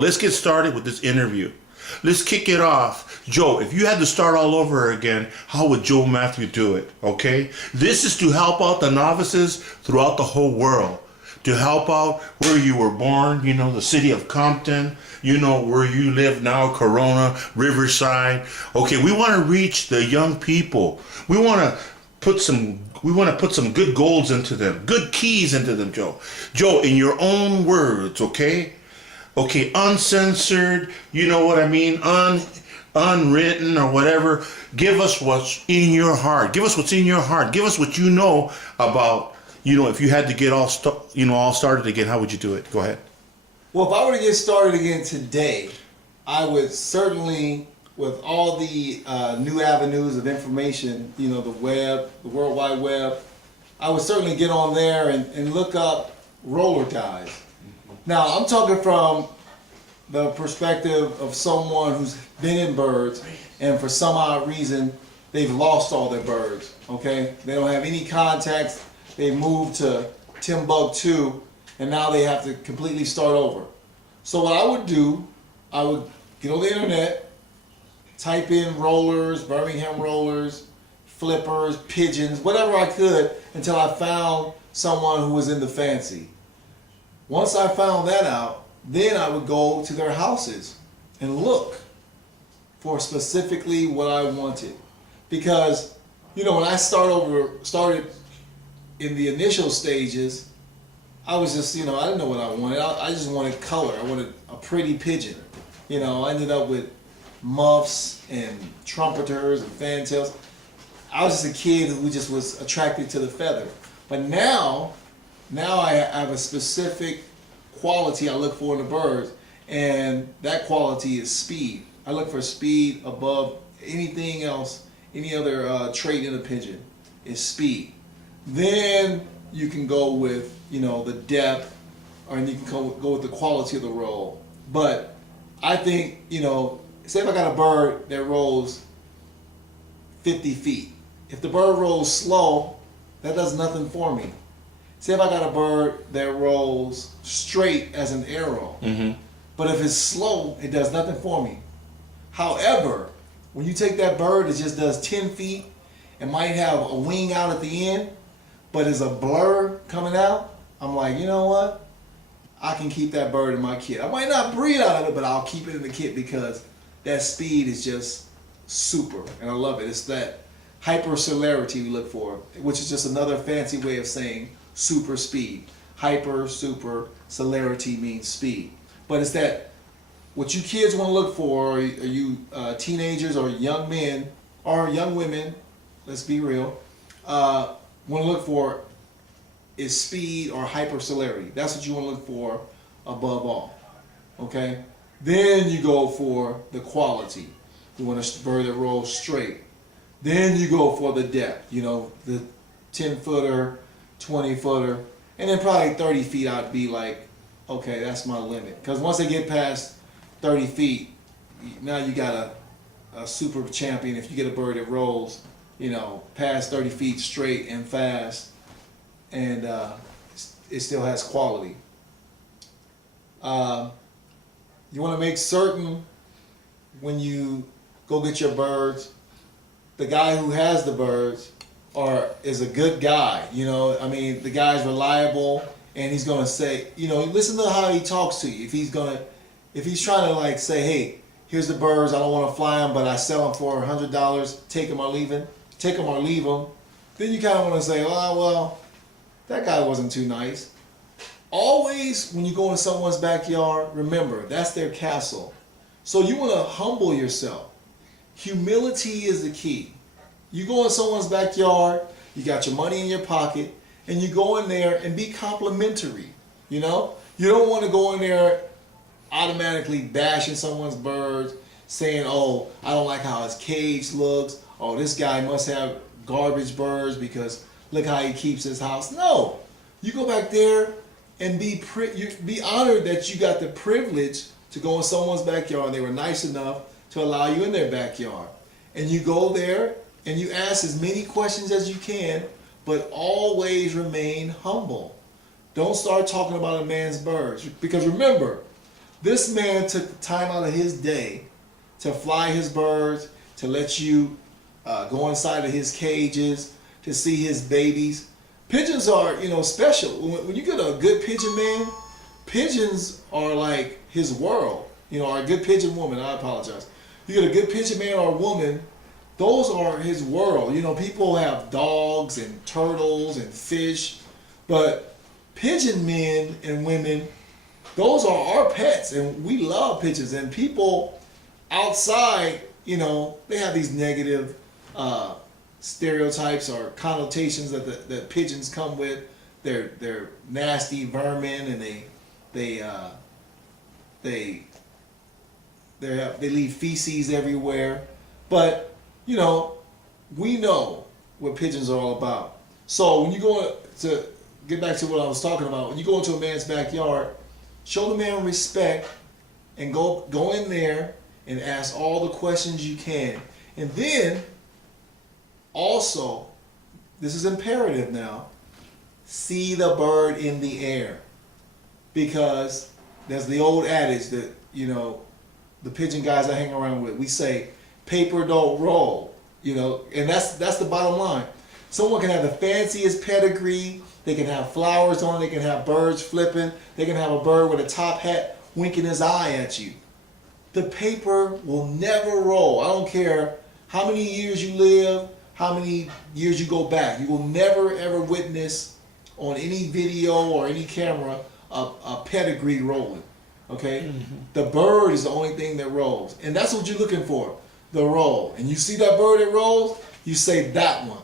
Let's get started with this interview. Let's kick it off. Joe, if you had to start all over again, how would Joe Matthew do it? Okay? This is to help out the novices throughout the whole world. To help out where you were born, the city of Compton, where you live now, Corona, Riverside. Okay, we want to reach the young people. We want to put some good goals into them, good keys into them, Joe. Joe, in your own words, okay? Okay, uncensored, you know what I mean, unwritten or whatever. Give us what's in your heart. Give us what's in your heart. Give us what you know about, if you had to get all started again, how would you do it? Go ahead. Well, if I were to get started again today, I would certainly, with all the new avenues of information, the web, the World Wide Web, I would certainly get on there and look up roller guys. Now, I'm talking from the perspective of someone who's been in birds and for some odd reason they've lost all their birds, okay? They don't have any contacts. They moved to Timbuktu and now they have to completely start over. So what I would do, I would get on the internet, type in rollers, Birmingham rollers, flippers, pigeons, whatever I could until I found someone who was in the fancy. Once I found that out, then I would go to their houses and look for specifically what I wanted. Because, when I started in the initial stages, I was just, I didn't know what I wanted. I just wanted color. I wanted a pretty pigeon. I ended up with muffs and trumpeters and fantails. I was just a kid who just was attracted to the feather. But now I have a specific quality I look for in the birds, and that quality is speed. I look for speed above anything else, any other trait in a pigeon is speed. Then you can go with, the depth, and you can go with the quality of the roll. But I think, say if I got a bird that rolls 50 feet. If the bird rolls slow, that does nothing for me. Say if I got a bird that rolls straight as an arrow, but if it's slow, it does nothing for me. However, when you take that bird that just does 10 feet and might have a wing out at the end, but is a blur coming out, I'm like, you know what? I can keep that bird in my kit. I might not breed out of it, but I'll keep it in the kit because that speed is just super, and I love it. It's that hypercelerity we look for, which is just another fancy way of saying super speed. Hyper, super, celerity means speed. But it's that what you kids want to look for, or you teenagers or young men or young women, let's be real, want to look for is speed or hypercelerity. That's what you want to look for above all. Okay? Then you go for the quality. You want a bird that rolls straight. Then you go for the depth, the 10-footer, 20-footer, and then probably 30 feet I'd be like, okay, that's my limit. Because once they get past 30 feet, now you got a super champion. If you get a bird that rolls, past 30 feet straight and fast, and it still has quality. You want to make certain when you go get your birds, the guy who has the birds is a good guy. The guy's reliable, and he's gonna say, listen to how he talks to you. If he's trying to say, hey, here's the birds, I don't want to fly them, but I sell them for $100, take them or leave them, then you kind of want to say, oh, well, that guy wasn't too nice. Always, when you go in someone's backyard, remember, that's their castle. So you want to humble yourself. Humility is the key. You go in someone's backyard, you got your money in your pocket, and you go in there and be complimentary. You don't want to go in there automatically bashing someone's birds, saying, oh, I don't like how his cage looks. Oh, this guy must have garbage birds because look how he keeps his house. No, you go back there and be honored that you got the privilege to go in someone's backyard and they were nice enough to allow you in their backyard. And you go there and you ask as many questions as you can, but always remain humble. Don't start talking about a man's birds. Because remember, This man took the time out of his day to fly his birds, to let you go inside of his cages, to see his babies. Pigeons are, special. When you get a good pigeon man, pigeons are like his world. Or a good pigeon woman, I apologize. You get a good pigeon man or woman, those are his world. People have dogs and turtles and fish, but pigeon men and women, those are our pets, and we love pigeons. And people outside, they have these negative stereotypes or connotations that pigeons come with. They're nasty vermin, and they leave feces everywhere. But we know what pigeons are all about. So when you go to get back to what I was talking about, when you go into a man's backyard, show the man respect and go in there and ask all the questions you can. And then also, this is imperative now, see the bird in the air. Because there's the old adage that, the pigeon guys I hang around with, we say, paper don't roll, and that's the bottom line. Someone can have the fanciest pedigree, they can have flowers on it, they can have birds flipping, they can have a bird with a top hat winking his eye at you. The paper will never roll. I don't care how many years you live, how many years you go back. You will never ever witness on any video or any camera a pedigree rolling. Okay? Mm-hmm. The bird is the only thing that rolls. And that's what you're looking for, the roll. And you see that bird that rolls, you say that one.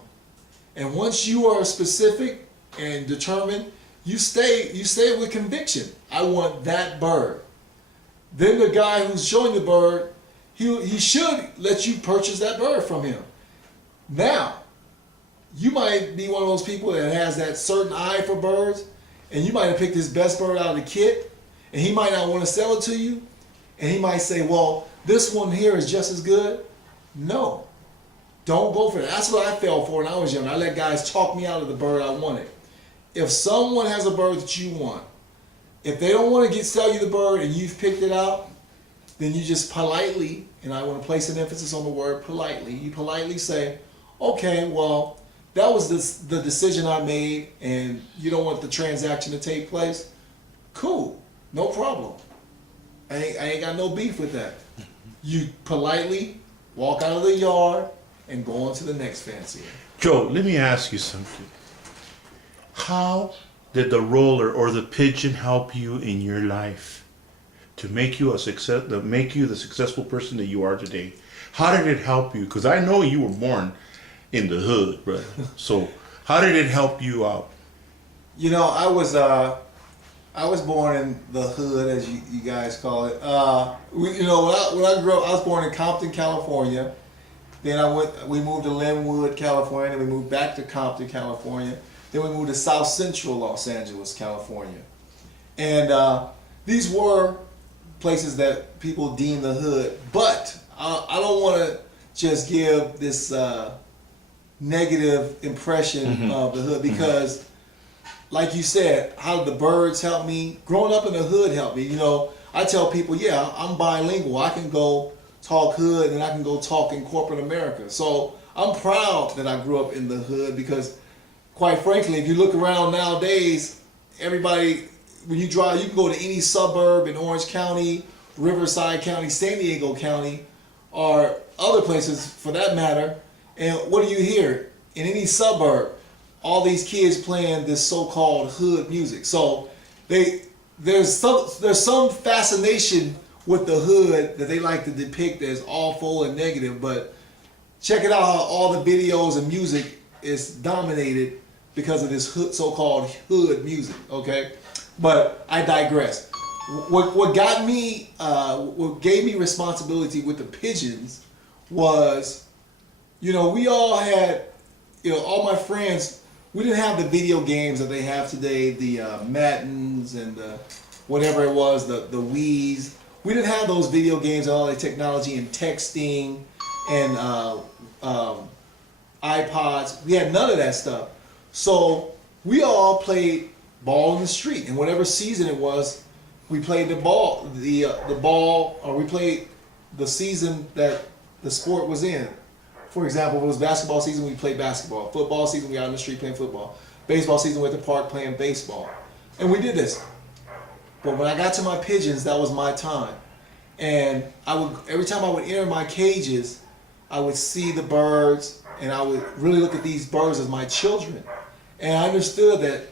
And once you are specific and determined, you stay with conviction. I want that bird. Then the guy who's showing the bird, he should let you purchase that bird from him. Now, you might be one of those people that has that certain eye for birds, and you might have picked his best bird out of the kit, and he might not want to sell it to you, and he might say, well, this one here is just as good. No, don't go for that. That's what I fell for when I was young. I let guys talk me out of the bird I wanted. If someone has a bird that you want, if they don't want to sell you the bird and you've picked it out, then you just politely, and I want to place an emphasis on the word politely, you politely say, okay, well, that was the decision I made, and you don't want the transaction to take place. Cool, no problem. I ain't got no beef with that. You politely walk out of the yard and go on to the next fancier. Joe, let me ask you something. How did the roller or the pigeon help you in your life to make you the successful person that you are today? How did it help you? Because I know you were born in the hood, brother. So how did it help you out? I was born in the hood, as you guys call it. When I grew up, I was born in Compton, California. Then we moved to Linwood, California. Then we moved back to Compton, California. Then we moved to South Central Los Angeles, California. And these were places that people deem the hood. But I don't want to just give this negative impression of the hood, because like you said, how did the birds help me? Growing up in the hood helped me. I tell people, yeah, I'm bilingual. I can go talk hood and I can go talk in corporate America. So I'm proud that I grew up in the hood, because quite frankly, if you look around nowadays, everybody, when you drive, you can go to any suburb in Orange County, Riverside County, San Diego County, or other places for that matter, and what do you hear? In any suburb, all these kids playing this so-called hood music. So there's some fascination with the hood that they like to depict as awful and negative, but check it out how all the videos and music is dominated because of this so-called hood music, okay? But I digress. What gave me responsibility with the pigeons was, we all had, all my friends, we didn't have the video games that they have today, the Maddens and the whatever it was, the Wiis. We didn't have those video games and all the technology and texting and iPods. We had none of that stuff. So we all played ball in the street, and whatever season it was, we played or we played the season that the sport was in. For example, if it was basketball season, we played basketball. Football season, we out in the street playing football. Baseball season, we at the park playing baseball. And we did this. But when I got to my pigeons, that was my time. And every time I would enter my cages, I would see the birds, and I would really look at these birds as my children. And I understood that.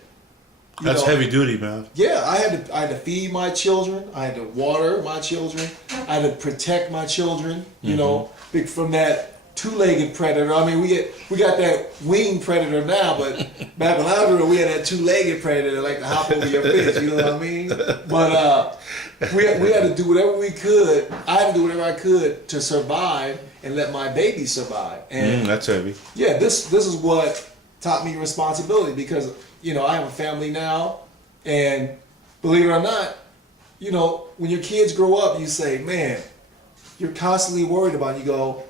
That's heavy duty, man. Yeah, I had to feed my children. I had to water my children. I had to protect my children. You know, from that two-legged predator. I mean, we got that winged predator now, but back when I was little, we had that two-legged predator like to hop over your fish. You know what I mean? But we had to do whatever we could. I had to do whatever I could to survive and let my baby survive. And that's heavy. yeah, this is what taught me responsibility, because I have a family now, and believe it or not, when your kids grow up, you say, man, you're constantly worried about it. You go,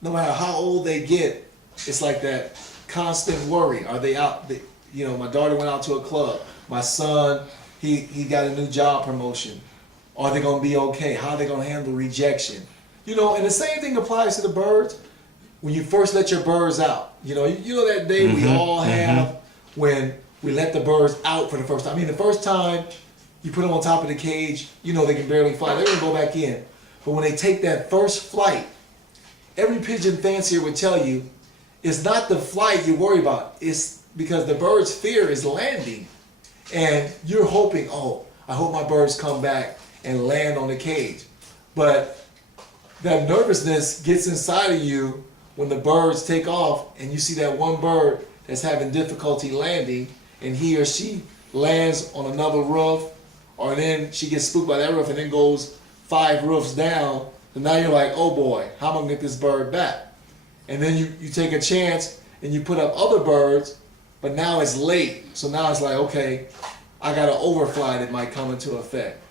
no matter how old they get, it's like that constant worry. Are they out? My daughter went out to a club. My son, he got a new job promotion. Are they going to be okay? How are they going to handle rejection? And the same thing applies to the birds. When you first let your birds out, that day we all have when we let the birds out for the first time. I mean, the first time you put them on top of the cage, they can barely fly. They're going to go back in. But when they take that first flight, every pigeon fancier would tell you, it's not the flight you worry about. It's because the bird's fear is landing. And you're hoping, I hope my birds come back and land on the cage. But that nervousness gets inside of you when the birds take off and you see that one bird that's having difficulty landing, and he or she lands on another roof, or then she gets spooked by that roof and then goes 5 roofs down. And now you're like, oh boy, how am I going to get this bird back? And then you take a chance and you put up other birds, but now it's late. So now it's like, okay, I got an overfly that might come into effect.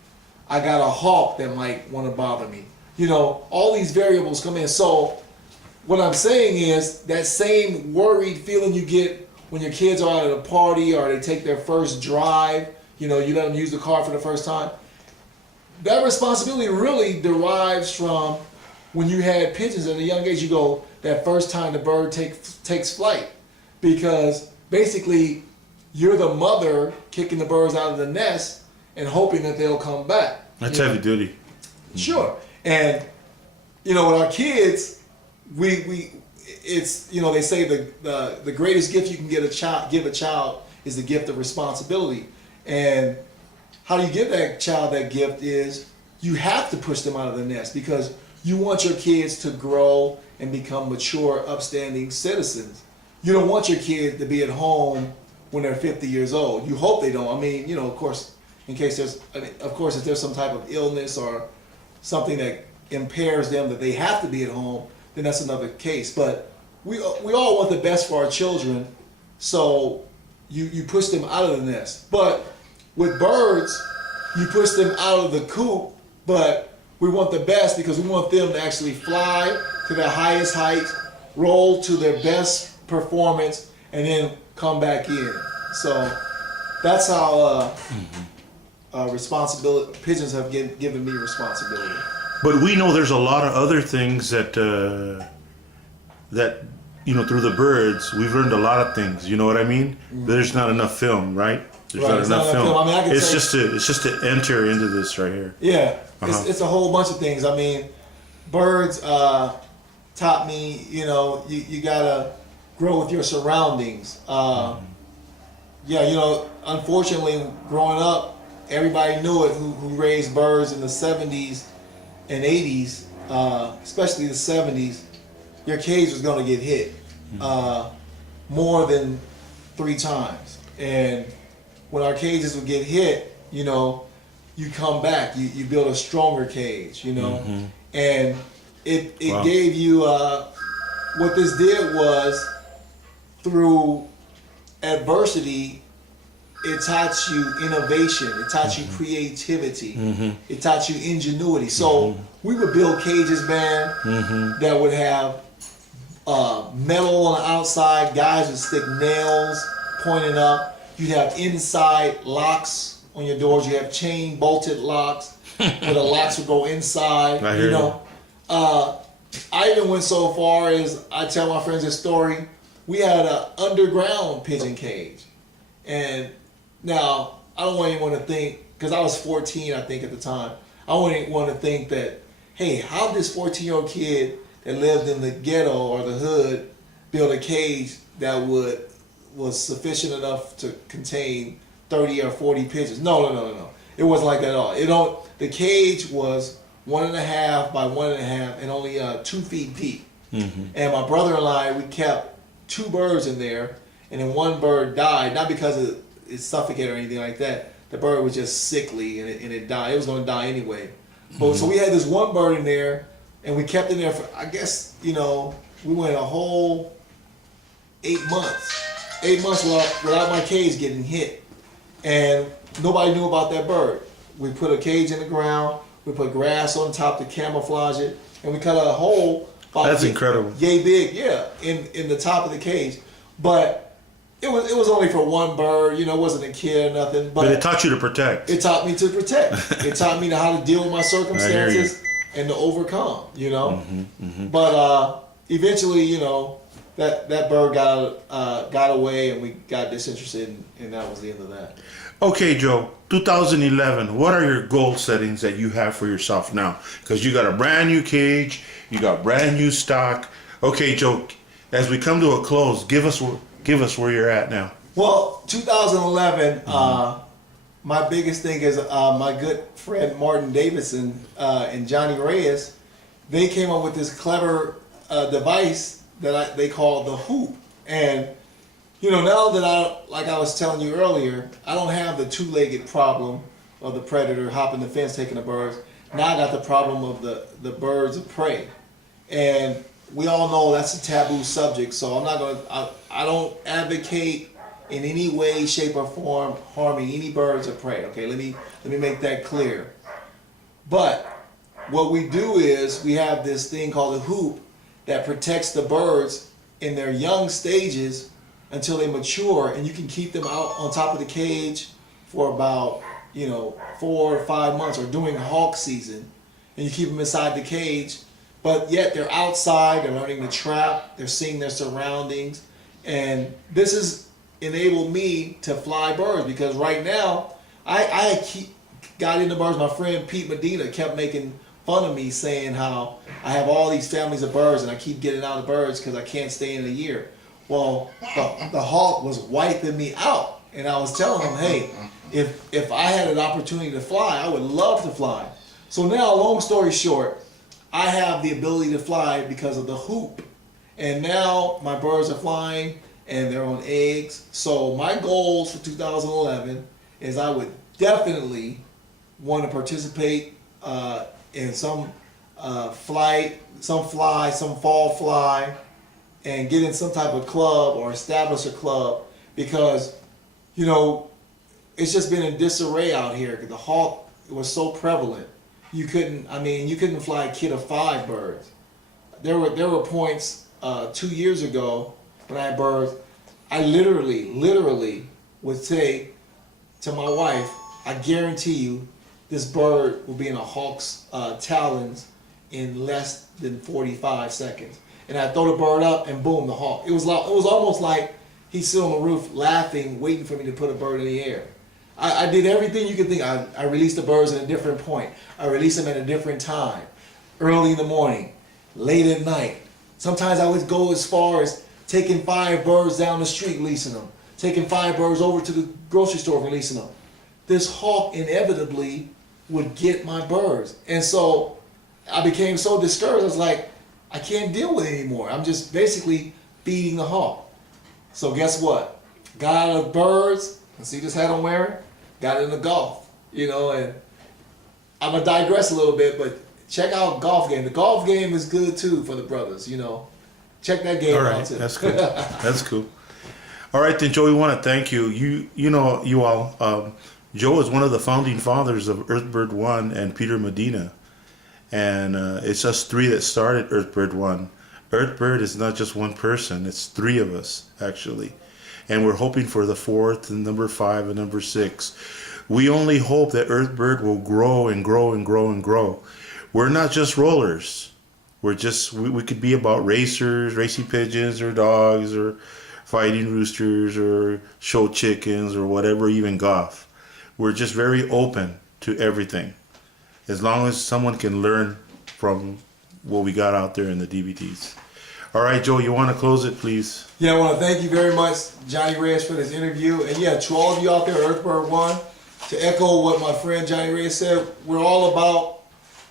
I got a hawk that might want to bother me. All these variables come in. So what I'm saying is that same worried feeling you get when your kids are out at a party or they take their first drive, you let them use the car for the first time. That responsibility really derives from when you had pigeons at a young age. You go, that first time the bird takes flight, because basically you're the mother kicking the birds out of the nest and hoping that they'll come back. That's heavy duty. Sure. And with our kids, it's they say the greatest gift you can give a child is the gift of responsibility. And how do you give that child that gift is you have to push them out of the nest, because you want your kids to grow and become mature, upstanding citizens. You don't want your kid to be at home when they're 50 years old. You hope they don't. I mean, of course, if there's some type of illness or something that impairs them that they have to be at home, then that's another case. But we all want the best for our children, so you push them out of the nest. But with birds, you push them out of the coop, but we want the best because we want them to actually fly to their highest height, roll to their best performance, and then come back in. So that's how responsibility pigeons have given me responsibility. But we know there's a lot of other things that through the birds we've learned a lot of things. You know what I mean? Mm-hmm. There's not enough film, right? There's not enough film. I mean, it's just to enter into this right here. Yeah, it's a whole bunch of things. I mean, birds taught me. You gotta grow with your surroundings. Unfortunately, growing up, everybody knew it who raised birds in the 70s and 80s, especially the 70s. Your cage was going to get hit more than 3 times. And when our cages would get hit, you come back, you build a stronger cage, Mm-hmm. And it gave you, what this did was, through adversity, it taught you innovation, it taught you creativity, it taught you ingenuity. So we would build cages, man, that would have metal on the outside, guys would stick nails pointing up. You'd have inside locks on your doors. You have chain bolted locks where the locks will go inside. I hear You know, I even went so far as I tell my friends this story. We had an underground pigeon cage, and now I don't want anyone to think, because I was 14, I think at the time. I don't want anyone to think that, hey, how did this 14-year-old kid that lived in the ghetto or the hood build a cage that was sufficient enough to contain 30 or 40 pigeons? No. It wasn't like that at all. The cage was 1.5 by 1.5 and only 2 feet deep. Mm-hmm. And my brother and I, we kept 2 birds in there, and then one bird died, not because it suffocated or anything like that. The bird was just sickly and it died. It was going to die anyway. But so we had this one bird in there, and we kept it there for, I guess, we went a whole 8 months. 8 months without my cage getting hit. And nobody knew about that bird. We put a cage in the ground, we put grass on top to camouflage it, and we cut a hole. That's incredible. Yay big, yeah, in the top of the cage. But it was only for one bird, it wasn't a kid or nothing. But it taught you to protect. It taught me to protect. It taught me how to deal with my circumstances and to overcome, Mm-hmm, mm-hmm. But eventually, that bird got away, and we got disinterested, and that was the end of that. Okay, Joe, 2011, what are your goal settings that you have for yourself now? Because you got a brand new cage, you got brand new stock. Okay, Joe, as we come to a close, give us where you're at now. Well, 2011, my biggest thing is my good friend Martin Davidson and Johnny Reyes. They came up with this clever device that they call the hoop. And now that like I was telling you earlier, I don't have the 2-legged problem of the predator hopping the fence taking the birds. Now I got the problem of the birds of prey. And we all know that's a taboo subject, so I don't advocate in any way, shape, or form harming any birds of prey. Okay, let me make that clear. But what we do is we have this thing called a hoop that protects the birds in their young stages until they mature, and you can keep them out on top of the cage for about 4 or 5 months, or during hawk season, and you keep them inside the cage. But yet they're outside, they're learning to trap, they're seeing their surroundings. And this has enabled me to fly birds, because right now, I got into birds. My friend Pete Medina kept making fun of me, saying how I have all these families of birds and I keep getting out of birds because I can't stay in a year. Well, the hawk was wiping me out. And I was telling him, hey, if I had an opportunity to fly, I would love to fly. So now, long story short, I have the ability to fly because of the hoop. And now my birds are flying and they're on eggs. So my goals for 2011 is I would definitely want to participate in some flight, some fall fly, and get in some type of club or establish a club, because it's just been in disarray out here. The hawk was so prevalent. You couldn't fly a kid of 5 birds. There were points 2 years ago when I had birds. I literally would say to my wife, I guarantee you this bird will be in a hawk's talons in less than 45 seconds. And I'd throw the bird up, and boom, the hawk. It was almost like he's still on the roof laughing, waiting for me to put a bird in the air. I did everything you could think. I released the birds at a different point. I released them at a different time. Early in the morning, late at night. Sometimes I would go as far as taking 5 birds down the street, releasing them. Taking 5 birds over to the grocery store, releasing them. This hawk inevitably would get my birds. And so I became so discouraged. I was like, I can't deal with it anymore. I'm just basically feeding the hawk. So guess what? Got out of birds, and see this hat I'm wearing? Got into golf, and I'm going to digress a little bit, but check out golf game. The golf game is good too for the brothers, Check that game out too. That's cool. That's cool. All right, then, Joe, we want to thank you. You all, Joe is one of the founding fathers of Earthbird One and Peter Medina. And it's us 3 that started Earthbird One. Earthbird is not just one person, it's 3 of us, actually. And we're hoping for the 4th and number 5 and number 6. We only hope that Earthbird will grow and grow and grow and grow. We're not just rollers. We could be about racers, racing pigeons or dogs or fighting roosters or show chickens or whatever, even golf. We're just very open to everything. As long as someone can learn from what we got out there in the DVDs. All right, Joe, you want to close it, please? Yeah, I want to thank you very much, Johnny Reyes, for this interview. And yeah, to all of you out there, Earthbird One, to echo what my friend Johnny Reyes said, we're all about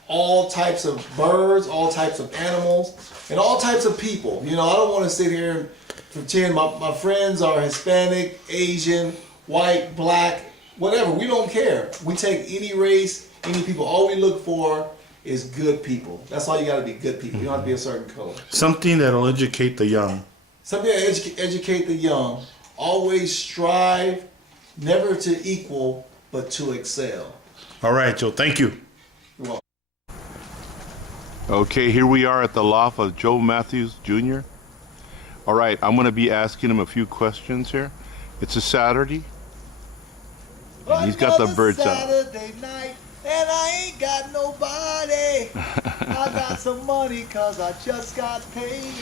all types of birds, all types of animals, and all types of people. You know, I don't want to sit here and pretend my friends are Hispanic, Asian, white, black, whatever. We don't care. We take any race, any people. All we look for is good people. That's all you got to be, good people. You don't have to be a certain color. Something that'll educate the young. Something that educate the young. Always strive, never to equal, but to excel. All right, Joe. Thank you. You're welcome. Okay, here we are at the loft of Joe Matthews Jr. All right, I'm going to be asking him a few questions here. It's a Saturday. And he's got the birds out. Saturday night, and I ain't got nobody. I got some money cause I just got paid.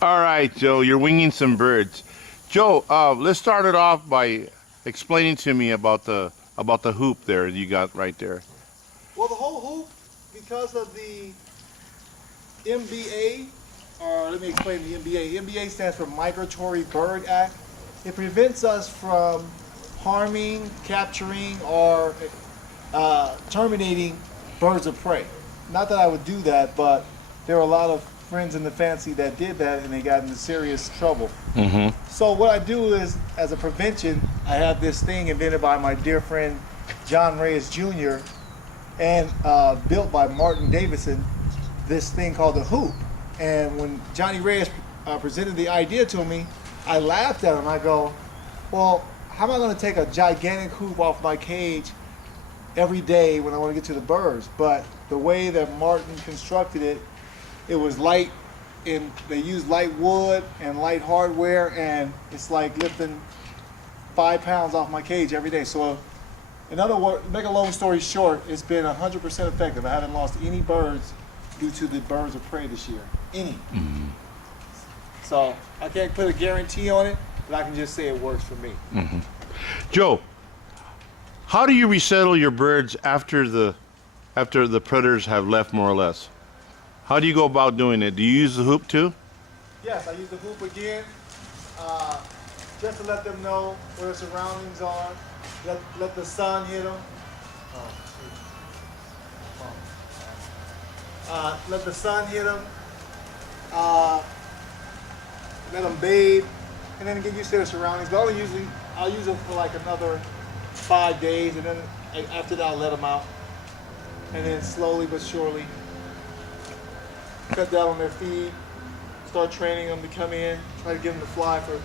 All right, Joe, you're winging some birds. Joe, let's start it off by explaining to me about the hoop there you got right there. Well, the whole hoop, because of the MBA, or let me explain the MBA. MBA stands for Migratory Bird Act. It prevents us from harming, capturing, or terminating birds of prey. Not that I would do that, but there are a lot of friends in the fancy that did that and they got into serious trouble. Mm-hmm. So what I do is, as a prevention, I have this thing invented by my dear friend John Reyes Jr. and built by Martin Davidson, this thing called the hoop. And when Johnny Reyes presented the idea to me, I laughed at him. I go, well, how am I going to take a gigantic hoop off my cage every day when I want to get to the birds? But the way that Martin constructed it, it was light, and they used light wood and light hardware, and it's like lifting 5 pounds off my cage every day. So in other words, make a long story short, it's been 100% effective. I haven't lost any birds due to the birds of prey this year. Any. Mm-hmm. So I can't put a guarantee on it, but I can just say it works for me. Mm-hmm. Joe, how do you resettle your birds after the predators have left, more or less? How do you go about doing it? Do you use the hoop too? Yes, I use the hoop again, just to let them know where their surroundings are. Let the sun hit them. Let the sun hit them. Let them bathe, and then get used to their surroundings. But I'll use them for like another 5 days, and then after that I'll let them out. And then slowly but surely cut down on their feed, start training them to come in, try to get them to fly for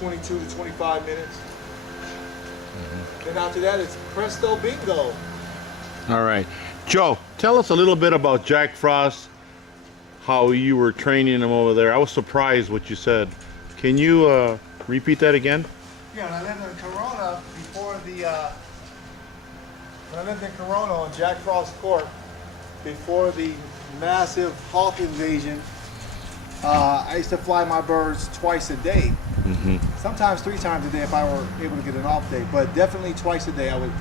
22 to 25 minutes. Mm-hmm. Then after that, it's presto bingo. All right. Joe, tell us a little bit about Jack Frost, how you were training him over there. I was surprised what you said. Can you repeat that again? Yeah, when I lived in Corona when I lived in Corona on Jack Frost Court, before the massive hawk invasion, I used to fly my birds twice a day. Mm-hmm. Sometimes 3 times a day if I were able to get an off day, but definitely twice a day. I would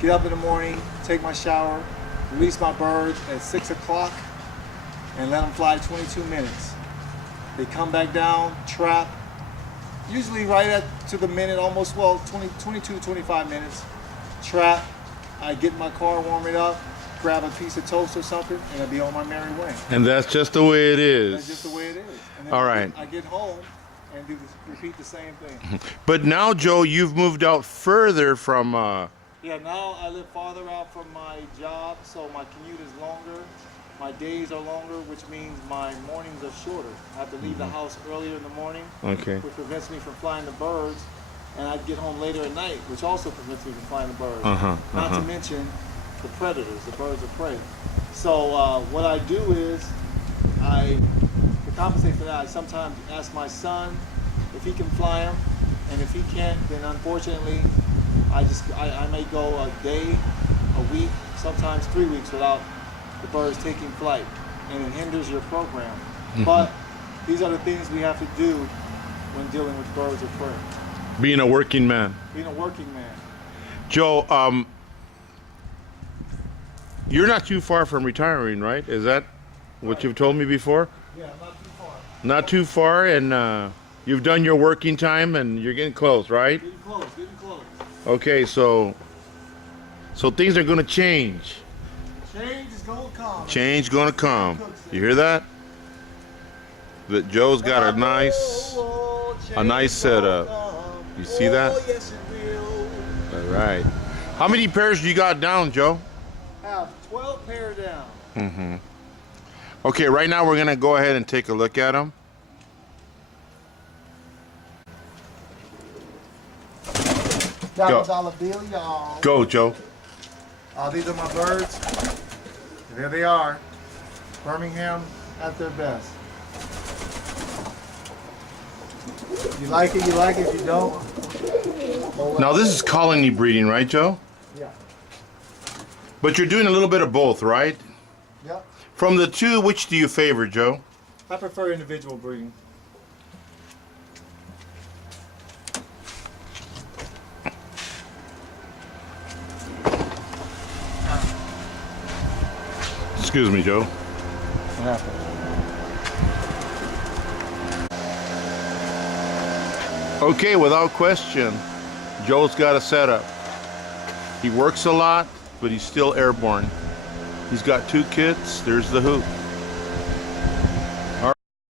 get up in the morning, take my shower, release my birds at 6 o'clock, and let them fly 22 minutes. They come back down, trap, usually right to the minute, almost, 22, 25 minutes, trap. I get in my car, warm it up, grab a piece of toast or something, and I'll be on my merry way. And that's just the way it is. That's just the way it is. And then All right. I get home and repeat the same thing. But now, Joe, you've moved out further from... Yeah, now I live farther out from my job, so my commute is longer. My days are longer, which means my mornings are shorter. I have to leave the house earlier in the morning, Okay. which prevents me from flying the birds, and I get home later at night, which also prevents me from flying the birds. Not to mention the predators, the birds of prey. So what I do is, to compensate for that, I sometimes ask my son if he can fly them, And if he can't, then unfortunately, I may go a day, a week, sometimes 3 weeks without the birds taking flight, and it hinders your program. But these are the things we have to do when dealing with birds of prey. Being a working man. Being a working man. Joe, you're not too far from retiring, right? Is that what you've told me before? Yeah, not too far. Not too far, and you've done your working time, and you're getting close, right? Getting close, getting close. Okay, so things are going to change. Change is gonna come. Change going to come. You hear that? That Joe's got a nice setup. You see that? Oh, yes, it will. All right. How many pairs do you got down, Joe? I have 12 pair down. Mm-hmm. Okay, right now we're gonna go ahead and take a look at them. $1,000 bill, y'all. Go, Joe. These are my birds. There they are. Birmingham at their best. You like it, you like it. If you don't, Now this is colony breeding, right, Joe? yeah. But you're doing a little bit of both, right? Yep. From the two, which do you favor, Joe? I prefer individual breeding. Excuse me, Joe. What happened? Okay, without question, Joe's got a setup. He works a lot, but he's still airborne. He's got 2 kids. There's the hoop.